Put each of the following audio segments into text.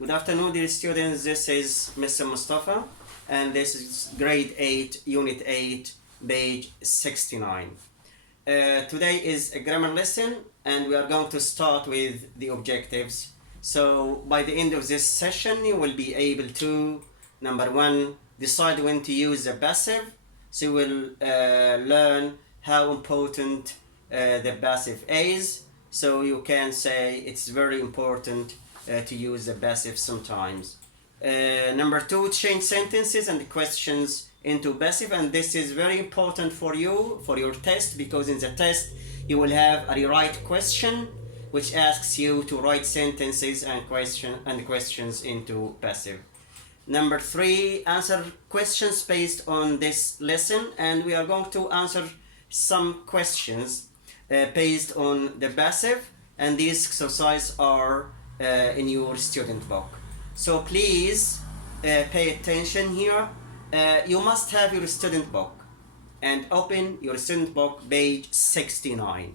Good afternoon, dear students. This is Mr. Mustafa, and this is grade 8, unit 8, page 69. Today is a grammar lesson, and we are going to start with the objectives. So, by the end of this session, you will be able to, number one, decide when to use the passive. So, you will learn how important the passive is. So, you can say it's very important to use the passive sometimes. Number two, change sentences and questions into passive, and this is very important for you for your test, because in the test you will have a rewrite question which asks you to write sentences and questions into passive. Number three, answer questions based on this lesson, and we are going to answer some questions based on the passive, and these exercises are in your student book. So please pay attention here. You must have your student book and open your student book page 69.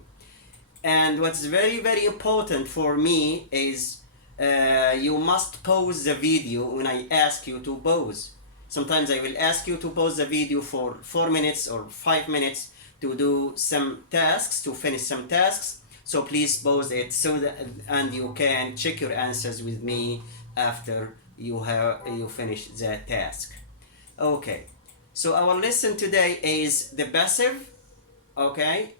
And what's very, very important for me is you must pause the video when I ask you to pause. Sometimes I will ask you to pause the video for 4 minutes or 5 minutes to do some tasks, to finish some tasks. So please pause it so that, and you can check your answers with me after you finish the task. Okay, so our lesson today is the passive. Okay,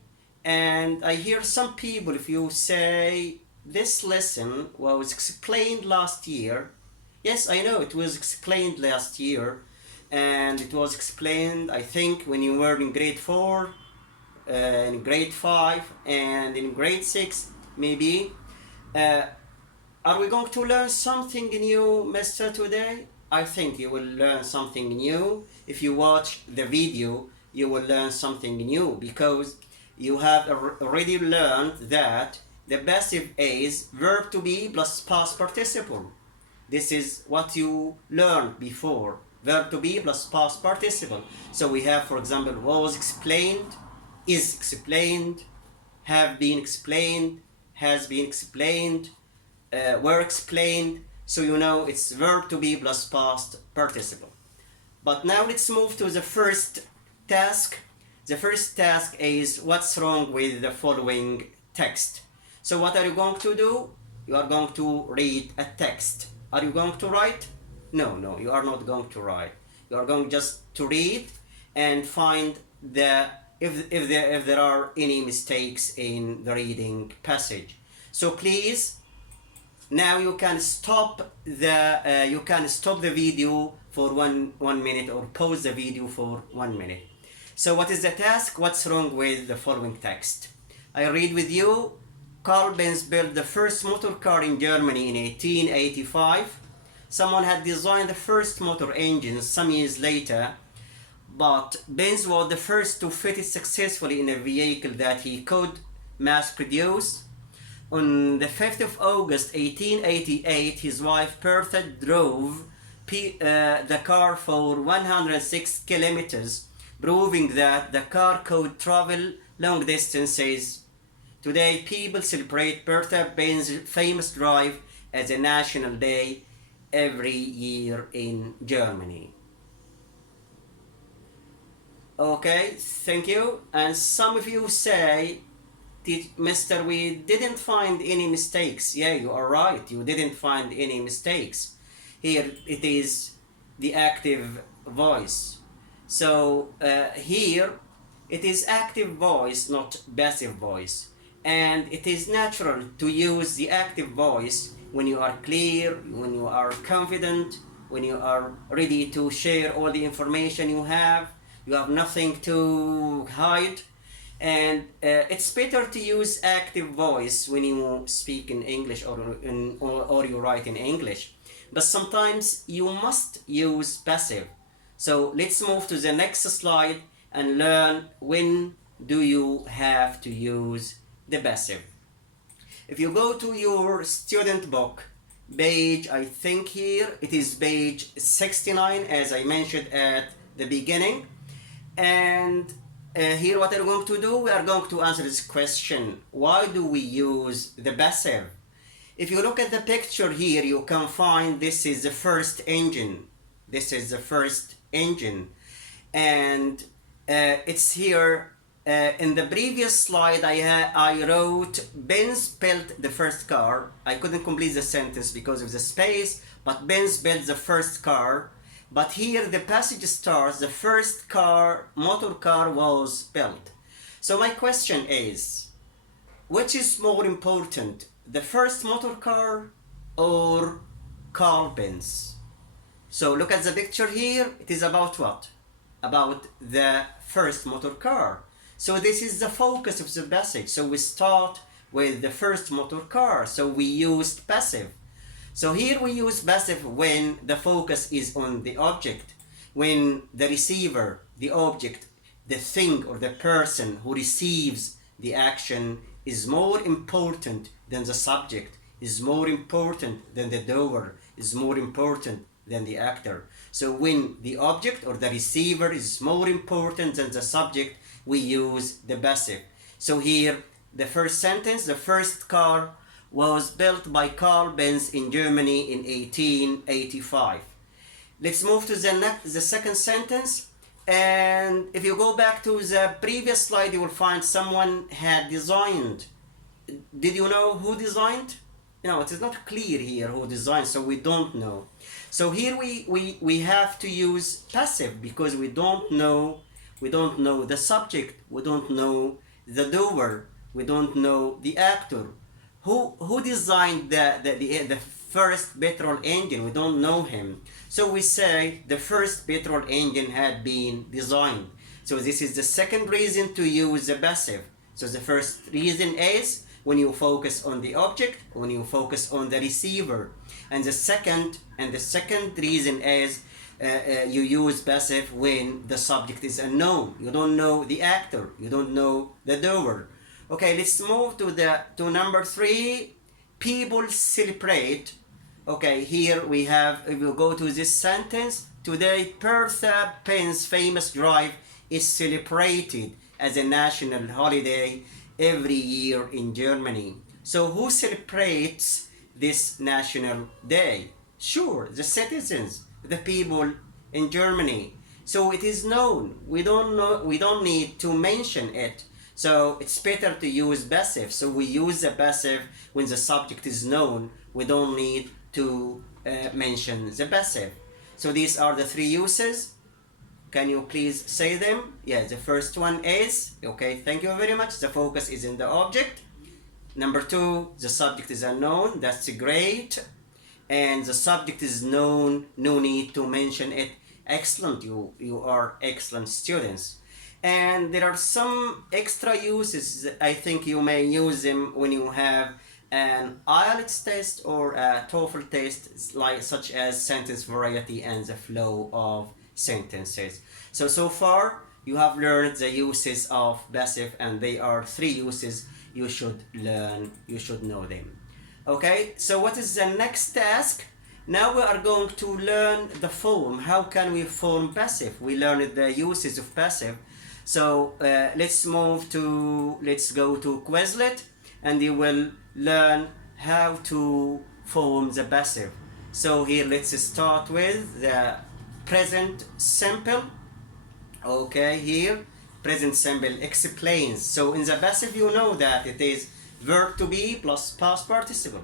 and I hear some people, if you say this lesson was explained last year. Yes, I know it was explained last year, and it was explained, I think, when you were in grade 4, in grade 5, and in grade 6 maybe. Are we going to learn something new, Mister, today? I think you will learn something new. If you watch the video, you will learn something new, because you have already learned that the passive is verb to be plus past participle. This is what you learned before, verb to be plus past participle. So we have, for example, was explained, is explained, have been explained, has been explained, were explained. So you know it's verb to be plus past participle. But now let's move to the first task. The first task is what's wrong with the following text. So what are you going to do? You are going to read a text. Are you going to write? No, you are not going to write. You are going just to read and find the if there are any mistakes in the reading passage. So please, now you can stop the video for one minute, or pause the video for 1 minute. So what is the task? What's wrong with the following text? I read with you. Carl Benz built the first motor car in Germany in 1885. Someone had designed the first motor engines some years later, but Benz was the first to fit it successfully in a vehicle that he could mass produce. On the 5th of August 1888, his wife Bertha drove the car for 106 kilometers, proving that the car could travel long distances. Today, people celebrate Bertha Benz's famous drive as a national day every year in Germany. Okay, thank you. And some of you say, Mister, we didn't find any mistakes. Yeah, you are right. You didn't find any mistakes. Here it is the active voice. So here it is active voice, not passive voice. And it is natural to use the active voice when you are clear, when you are confident, when you are ready to share all the information you have nothing to hide. And it's better to use active voice when you speak in English or you write in English. But sometimes you must use passive. So let's move to the next slide and learn when do you have to use the passive. If you go to your student book, page, I think here, it is page 69, as I mentioned at the beginning. And here what are we going to do? We are going to answer this question. Why do we use the passive? If you look at the picture here, you can find this is the first engine. This is the first engine. And it's here. In the previous slide, I wrote, Benz built the first car. I couldn't complete the sentence because of the space, but Benz built the first car. But here the passage starts, the first car, motor car was built. So my question is, which is more important, the first motor car or Carl Benz? So look at the picture here, it is about what? About the first motor car. So this is the focus of the passage. So we start with the first motor car. So we used passive. So here we use passive when the focus is on the object, when the receiver, the object, the thing or the person who receives the action is more important than the subject, is more important than the doer, is more important than the actor. So when the object or the receiver is more important than the subject, we use the passive. So here, the first sentence, the first car was built by Carl Benz in Germany in 1885. Let's move to the second sentence. And if you go back to the previous slide, you will find someone had designed. Did you know who designed? No, it is not clear here who designed, so we don't know. So here we have to use passive because we don't know the subject, we don't know the doer, we don't know the actor. Who designed the first petrol engine? We don't know him. So we say the first petrol engine had been designed. So this is the second reason to use the passive. So the first reason is when you focus on the object, when you focus on the receiver. And the second reason is you use passive when the subject is unknown. You don't know the actor, you don't know the doer. Okay, let's move to number 3. People celebrate. Okay, here we have, if you go to this sentence, today Bertha Penn's famous drive is celebrated as a national holiday every year in Germany. So who celebrates this national day? Sure, the citizens, the people in Germany. So it is known. We don't need to mention it. So it's better to use passive. So we use the passive when the subject is known. We don't need to mention the passive. So these are the 3 uses. Can you please say them? Yeah, the first one is, okay, thank you very much. The focus is in the object. Number 2, the subject is unknown. That's great. And the subject is known. No need to mention it. Excellent. You are excellent students. And there are some extra uses. I think you may use them when you have an IELTS test or a TOEFL test, such as sentence variety and the flow of sentences. So far you have learned the uses of passive, and they are 3 uses you should learn. You should know them. Okay, so what is the next task? Now we are going to learn the form. How can we form passive? We learned the uses of passive. So let's go to Quizlet, and you will learn how to form the passive. So here let's start with the present simple. Okay, here present simple explains. So in the passive, you know that it is verb to be plus past participle.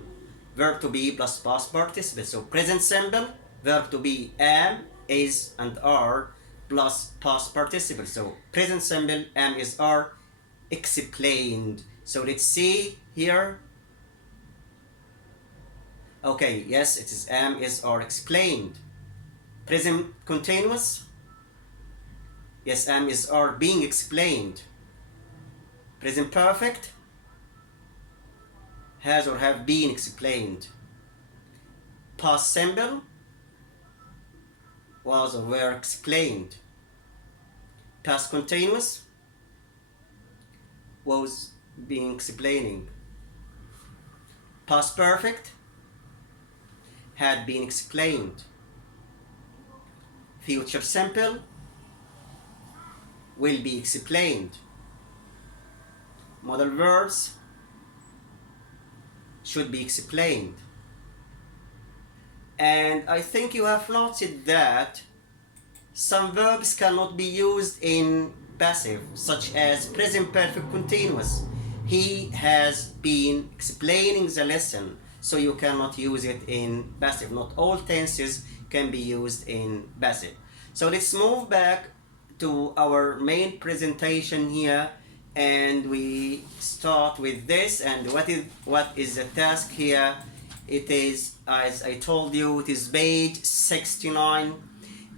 Verb to be plus past participle. So present simple, verb to be am, is, and are, plus past participle. So present simple, am, is, are, explained. So let's see here. Okay, yes, it is am, is, are, explained. Present continuous. Yes, am, is, are, being explained. Present perfect. Has or have been explained. Past simple. Was or were explained. Past continuous. Was being explaining. Past perfect. Had been explained. Future simple. Will be explained. Modal verbs should be explained. And I think you have noted that some verbs cannot be used in passive, such as present perfect continuous. He has been explaining the lesson, so you cannot use it in passive. Not all tenses can be used in passive. So let's move back to our main presentation here, and we start with this. And what is the task here? It is, as I told you, it is page 69,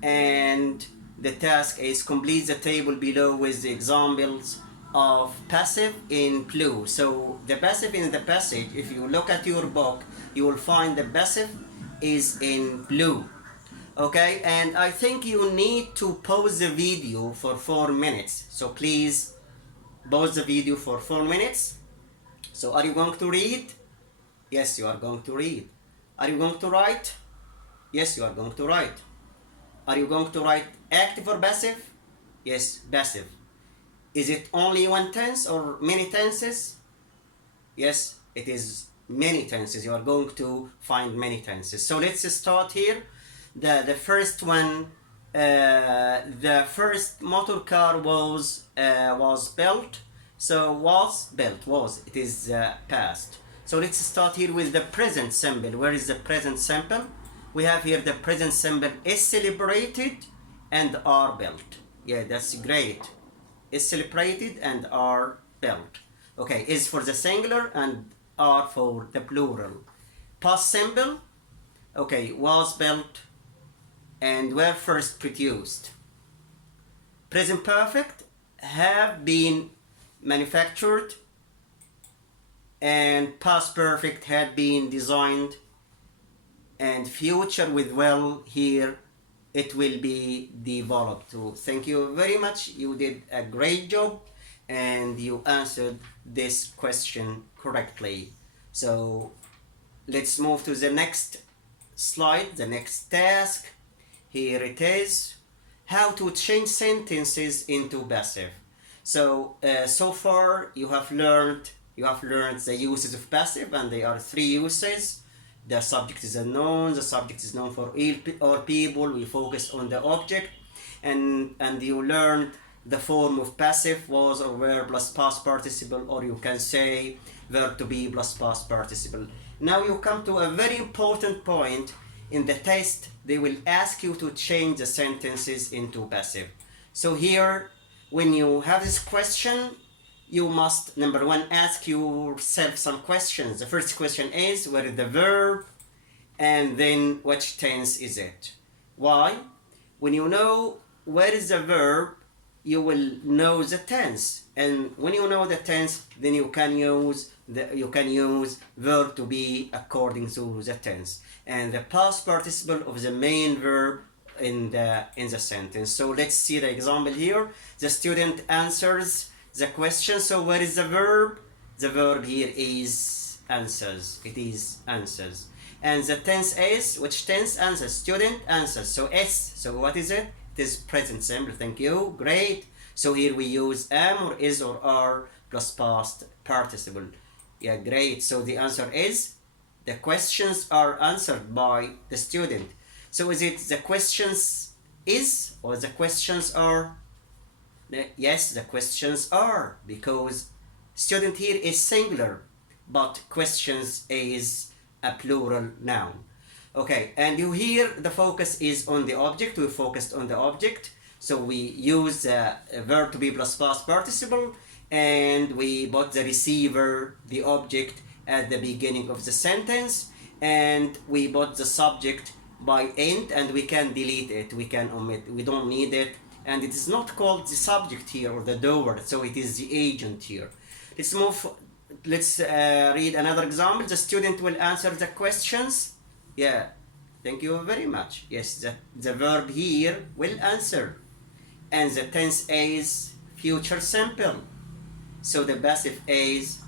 and the task is complete the table below with the examples of passive in blue. So the passive in the passage, if you look at your book, you will find the passive is in blue. Okay, and I think you need to pause the video for 4 minutes. So please pause the video for 4 minutes. So are you going to read? Yes, you are going to read. Are you going to write? Yes, you are going to write. Are you going to write active or passive? Yes, passive. Is it only one tense or many tenses? Yes, it is many tenses. You are going to find many tenses. So let's start here. The first one, the first motor car was built. So was built, was, it is past. So let's start here with the present simple. Where is the present simple? We have here the present simple is celebrated and are built. Yeah, that's great. Is celebrated and are built. Okay, is for the singular and are for the plural. Past simple, okay, was built and were first produced. Present perfect, have been manufactured, and past perfect had been designed, and future with will, here it will be developed. So thank you very much. You did a great job and you answered this question correctly. So let's move to the next slide, the next task. Here it is, how to change sentences into passive. So so far you have learned the uses of passive, and there are 3 uses. The subject is a noun, the subject is known for all people, we focused on the object, and you learned the form of passive, was or were plus past participle, or you can say verb to be plus past participle. Now you come to a very important point. In the test, they will ask you to change the sentences into passive. So here, when you have this question, you must, number 1, ask yourself some questions. The first question is, what is the verb? And then, which tense is it? Why? When you know where is the verb, you will know the tense. And when you know the tense, then you can use verb to be according to the tense. And the past participle of the main verb in the sentence. So let's see the example here. The student answers the question. So where is the verb? The verb here is answers. It is answers. And the tense is, which tense? Answers. Student answers. So S. So what is it? It is present simple. Thank you. Great. So here we use am or is or are plus past participle. Yeah, great. So the answer is, the questions are answered by the student. So is it the questions is or the questions are? Yes, the questions are, because student here is singular, but questions is a plural noun. Okay, and you hear the focus is on the object. We focused on the object, so we use the verb to be plus past participle, and we put the receiver, the object, at the beginning of the sentence, and we put the subject by int, and we can delete it, we can omit, we don't need it, and it is not called the subject here or the doer, so it is the agent here. Let's read another example. The student will answer the questions. Yeah, thank you very much. Yes, the verb here will answer, and the tense is future simple, so the passive is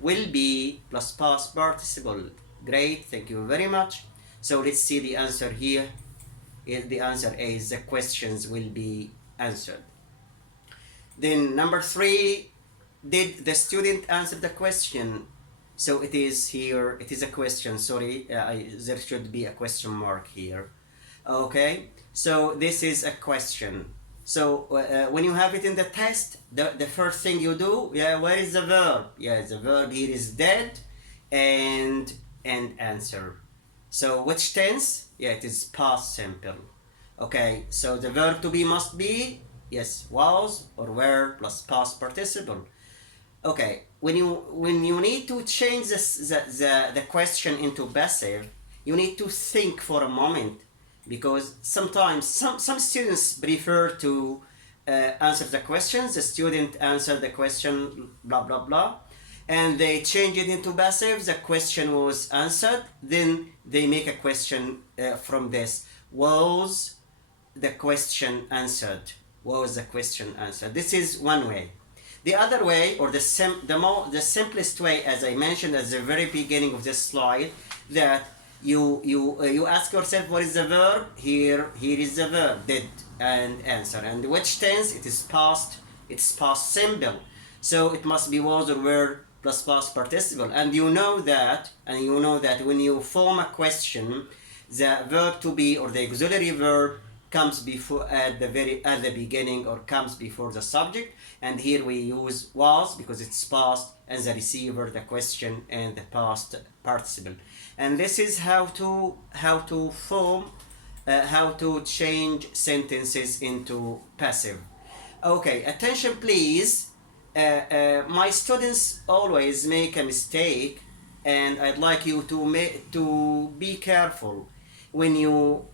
will be plus past participle. Great, thank you very much. So let's see the answer here. The answer is the questions will be answered. Then number 3, did the student answer the question? So it is here, it is a question, sorry, there should be a question mark here. Okay, so this is a question. So when you have it in the test, the first thing you do, yeah, where is the verb? Yeah, the verb here is dead and answer. So which tense? Yeah, it is past simple. Okay, so the verb to be must be, yes, was or were plus past participle. Okay, when you need to change the question into passive, you need to think for a moment, because sometimes some students prefer to answer the questions. The student answered the question blah blah blah, and they change it into passive. The question was answered, then they make a question from this. Was the question answered? Was the question answered? This is one way. The other way, or the simplest way, as I mentioned at the very beginning of this slide, that you ask yourself what is the verb. Here is the verb, did and answer, and which tense? It is past. It's past simple, so it must be was or were plus past participle. And you know that when you form a question, the verb to be or the auxiliary verb comes before at the beginning, or comes before the subject. And here we use was because it's past, and the receiver, the question, and the past participle. And this is how to form how to change sentences into passive. Okay, attention please. My students always make a mistake, and I'd like you to be careful. When you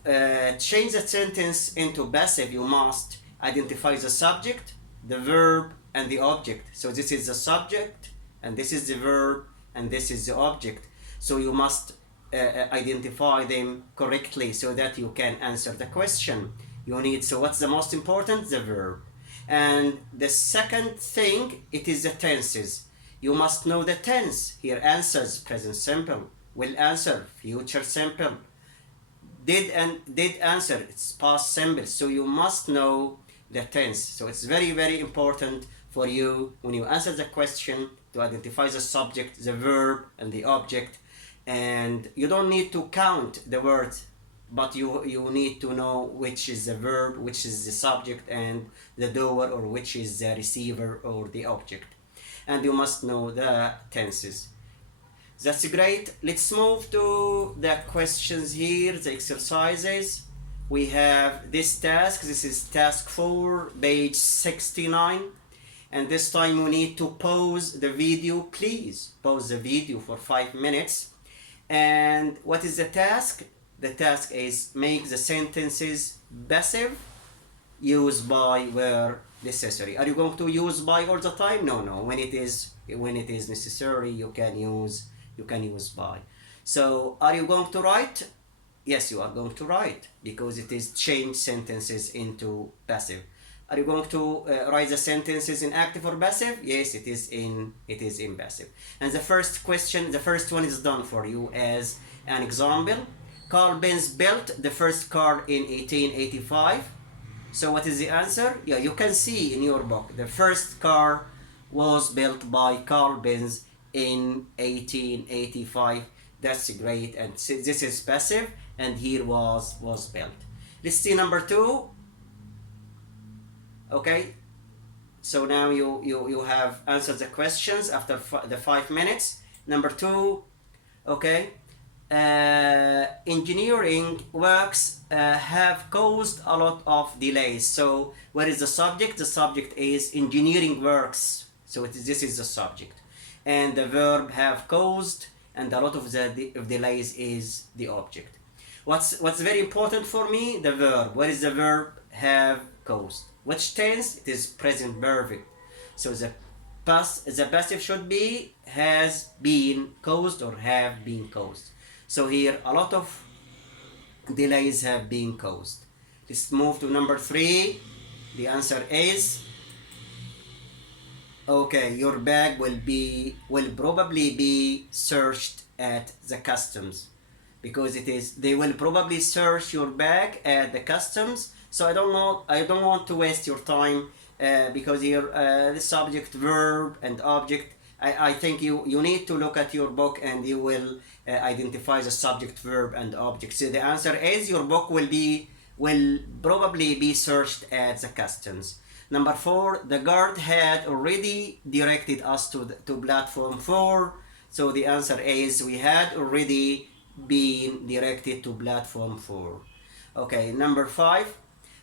change the sentence into passive, you must identify the subject, the verb, and the object. So this is the subject, and this is the verb, and this is the object. So you must identify them correctly so that you can answer the question. So what's the most important? The verb. And the second thing, it is the tenses. You must know the tense. Here answers, present simple. Will answer, future simple. Did answer, it's past simple. So you must know the tense. So it's very, very important for you when you answer the question to identify the subject, the verb, and the object. And you don't need to count the words, but you need to know which is the verb, which is the subject, and the doer, or which is the receiver or the object. And you must know the tenses. That's great. Let's move to the questions here, the exercises. We have this task. This is task 4, page 69. And this time we need to pause the video. Please pause the video for 5 minutes. And what is the task? The task is make the sentences passive, use by where necessary. Are you going to use by all the time? No. When it is necessary, you can use by. So are you going to write? Yes, you are going to write, because it is change sentences into passive. Are you going to write the sentences in active or passive? Yes, it is in passive. And the first one is done for you as an example. Carl Benz built the first car in 1885. So what is the answer? Yeah, you can see in your book, the first car was built by Carl Benz in 1885. That's great, and this is passive, and here was built. Let's see number 2. Okay, so now you have answered the questions after the 5 minutes. Number 2, okay. Engineering works have caused a lot of delays. So what is the subject? The subject is engineering works. So this is the subject. And the verb have caused, and a lot of the delays is the object. What's very important for me? The verb. What is the verb have caused? Which tense? It is present perfect. So the passive should be has been caused or have been caused. So here a lot of delays have been caused. Let's move to number 3. The answer is, okay, your bag will probably be searched at the customs, because they will probably search your bag at the customs. So I don't want to waste your time, because here the subject, verb, and object, I think you need to look at your book and you will identify the subject, verb, and object. So the answer is your book will probably be searched at the customs. Number 4, the guard had already directed us to platform 4. So the answer is we had already been directed to platform 4. Okay, number 5,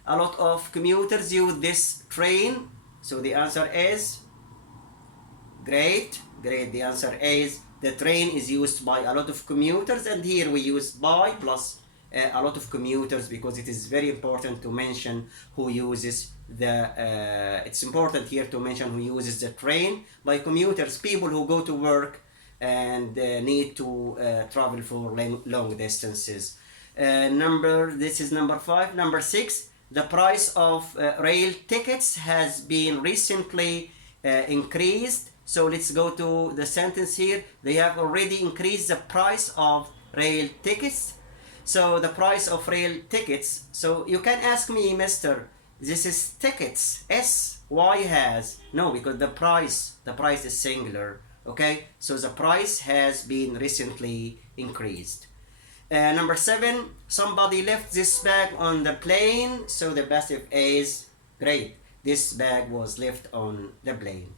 a lot of commuters use this train. So the answer is great. The answer is the train is used by a lot of commuters, and here we use by plus a lot of commuters because it is very important to mention who uses it's important here to mention who uses the train. By commuters, people who go to work and need to travel for long distances. This is number 5. Number 6, the price of rail tickets has been recently increased. So let's go to the sentence here. They have already increased the price of rail tickets. So the price of rail tickets. So you can ask me, Mister, this is tickets. S, why has? No, because the price is singular. Okay, so the price has been recently increased. Number 7, somebody left this bag on the plane. So the passive is great. This bag was left on the plane.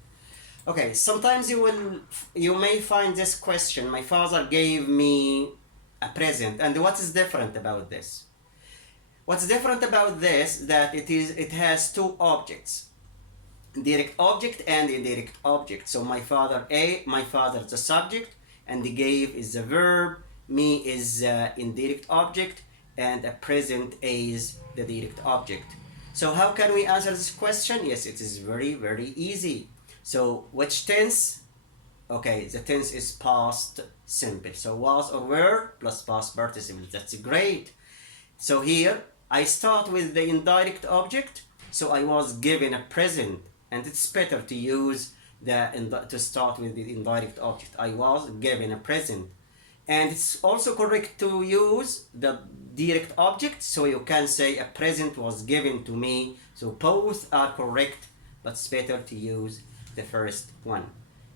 Okay, sometimes you may find this question. My father gave me a present, and what is different about this? What's different about this that it has two objects, direct object and indirect object. So my father is the subject, and the gave is the verb, me is the indirect object, and a present is the direct object. So how can we answer this question? Yes, it is very, very easy. So which tense? Okay, the tense is past simple. So was or were plus past participle. That's great. So here I start with the indirect object. So I was given a present, and it's better to use to start with the indirect object. I was given a present. And it's also correct to use the direct object. So you can say a present was given to me. So both are correct, but it's better to use the first one.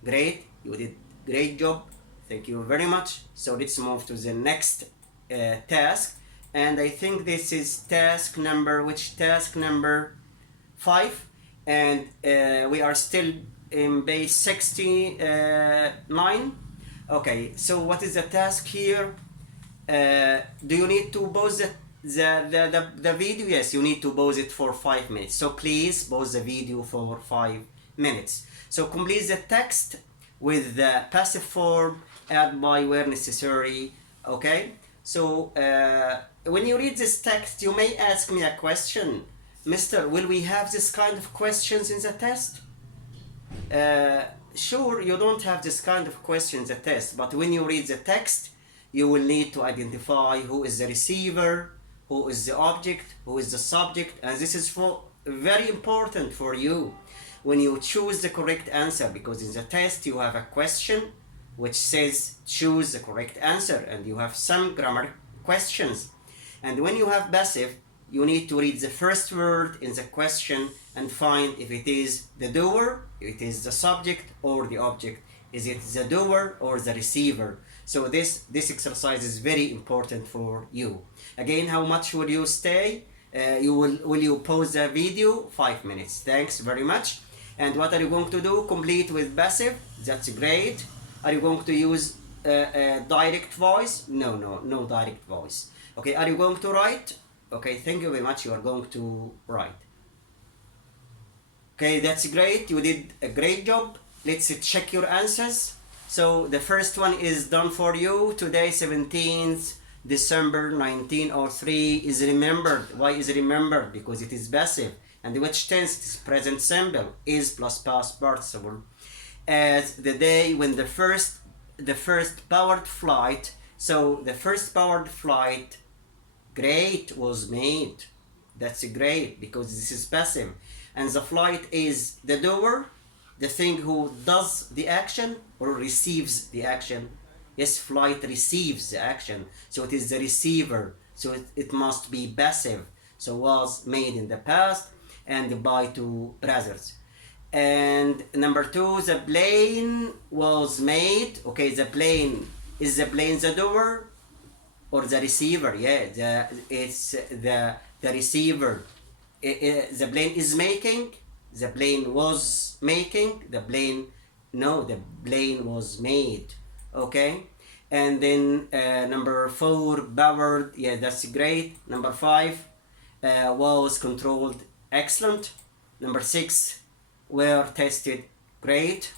Great, you did great job. Thank you very much. So let's move to the next task, and I think this is task number 5, and we are still in page 69. Okay, so what is the task here? Do you need to pause the video? Yes, you need to pause it for 5 minutes. So please pause the video for 5 minutes. So complete the text with the passive form, add by where necessary. Okay, so when you read this text, you may ask me a question. Mister, will we have this kind of questions in the test? Sure, you don't have this kind of questions in the test, but when you read the text, you will need to identify who is the receiver, who is the object, who is the subject, and this is very important for you when you choose the correct answer, because in the test you have a question which says choose the correct answer, and you have some grammar questions. And when you have passive, you need to read the first word in the question and find if it is the doer, if it is the subject or the object. Is it the doer or the receiver? So this exercise is very important for you. Again, how much will you stay? Will you pause the video? 5 minutes. Thanks very much. And what are you going to do? Complete with passive. That's great. Are you going to use direct voice? No direct voice. Okay, are you going to write? Okay, thank you very much. You are going to write. Okay, that's great. You did a great job. Let's check your answers. So the first one is done for you. Today, 17th December 1903 is remembered. Why is remembered? Because it is passive. And which tense? It is present simple. Is plus past participle. As the day when the first powered flight. So the first powered flight, great, was made. That's great because this is passive. And the flight is the doer, the thing who does the action or receives the action. Yes, flight receives the action. So it is the receiver. So it must be passive. So was made in the past and by two brothers. And number two, the plane was made. Okay, the plane, is the plane the doer or the receiver? Yeah, it's the receiver. The plane is making. The plane was making. The plane, no, the plane was made. Okay, and then number four, powered. Yeah, that's great. Number five, was controlled. Excellent. Number six, were tested. Great.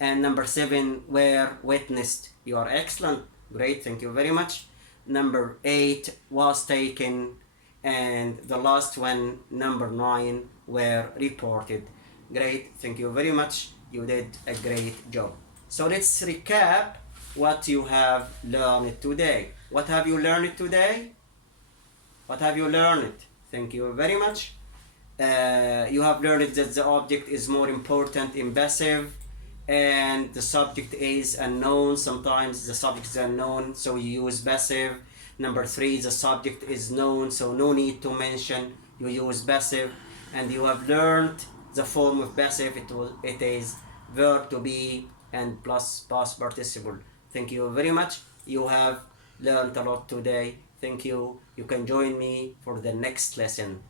And number seven, were witnessed. You are excellent. Great. Thank you very much. Number eight, was taken. And the last one, number nine, were reported. Great. Thank you very much. You did a great job. So let's recap what you have learned today. What have you learned today? What have you learned? Thank you very much. You have learned that the object is more important in passive, and the subject is unknown. Sometimes the subject is unknown, so you use passive. Number three, the subject is known, so no need to mention, you use passive. And you have learned the form of passive. It is verb to be and plus past participle. Thank you very much. You have learned a lot today. Thank you. You can join me for the next lesson.